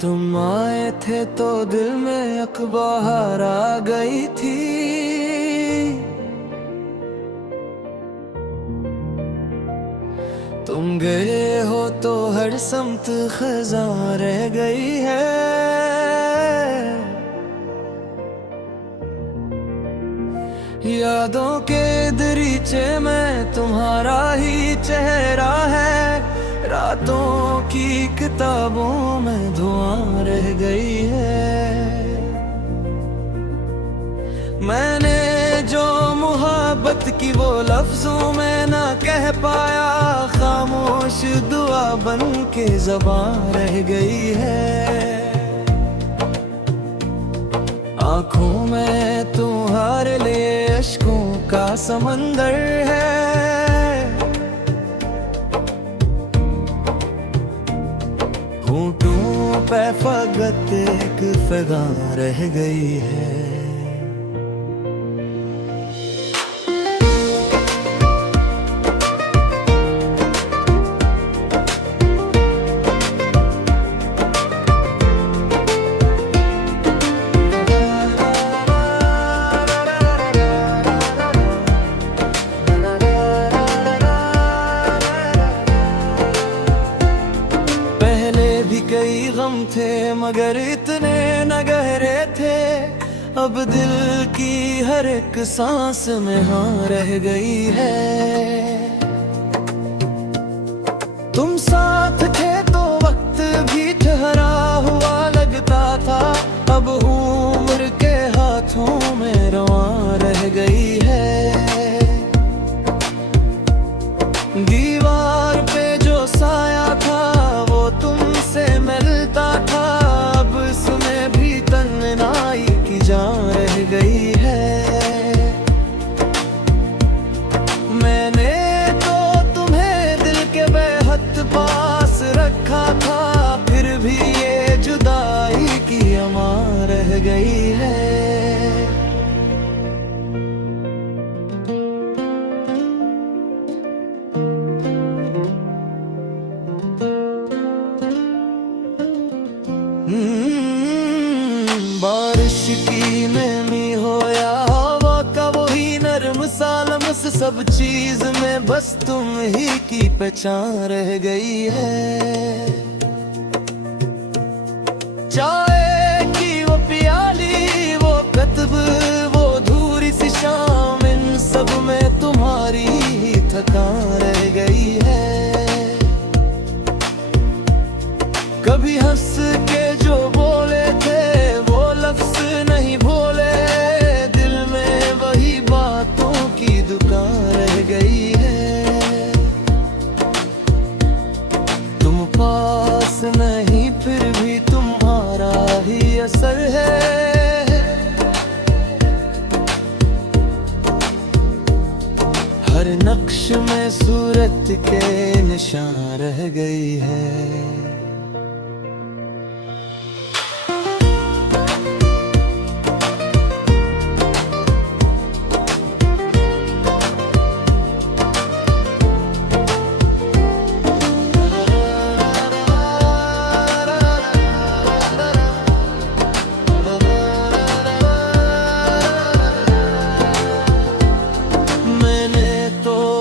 तुम आए थे तो दिल में अखबार आ गई थी। तुम गए हो तो हर समत खज़ां रह गई है। यादों के दरीचे में तुम्हारा ही चेहरा है। रातों की किताबों में धुआं रह गई है। मैंने जो मोहब्बत की वो लफ्जों में ना कह पाया, खामोश दुआ बन के ज़बान रह गई है। आँखों में तुम्हारे लिए अश्कों का समंदर है। होठों पे फकत एक फिजा रह गई है। कई गम थे मगर इतने न गहरे थे। अब दिल की हर एक सांस में हाँ रह गई है। तुम साथ थे तो वक्त भी ठहरा हुआ लगता था। अब उम्र के हाथों में रवां रह गई है। दीवार पे जो साया था वो तुमसे मिलता था। अब उसमें भी तन्हाई की जान रह गई है। मैंने तो तुम्हें दिल के बेहद पास रखा था, फिर भी ये जुदाई की अमां रह गई है। बारिश की नमी हो या हवा का वही नरम सा लम्स, सब चीज में बस तुम ही की पहचान रह गई है। चाय की वो प्याली, वो कत्ब, वो धूरी सी शाम, इन सब में तुम्हारी ही थकान रह गई है। कभी हंस के जो बोले थे वो लफ्ज नहीं भूले, दिल में वही बातों की दुकान रह गई है। तुम पास नहीं फिर भी तुम्हारा ही असर है। हर नक्श में सूरत के निशान रह गई है।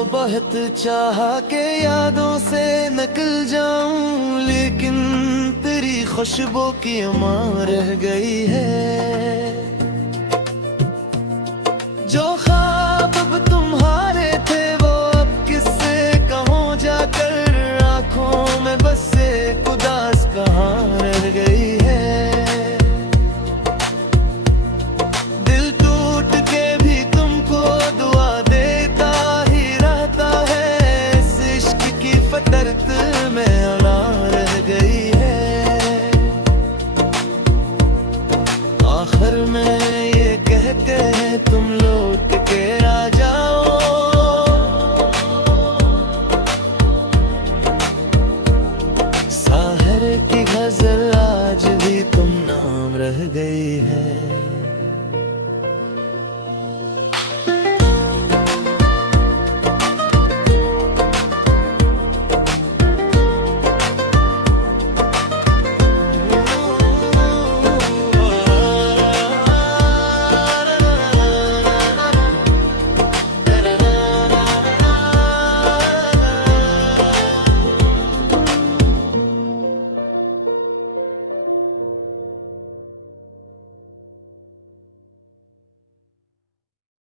बहुत चाहा के यादों से निकल जाऊं, लेकिन तेरी खुशबू की अमां रह गई है। जो ख्वाब अब तुम्हारे थे वो अब किससे कहूं जाकर, आंखों में बस एक उदास कहां रह गई है। दिल टूट के भी तुमको दुआ देता ही रहता है। इस इश्क की फतरत में अड़ा रह गई है। आखिर में ये कहते हैं तुम लौट के राजा। है।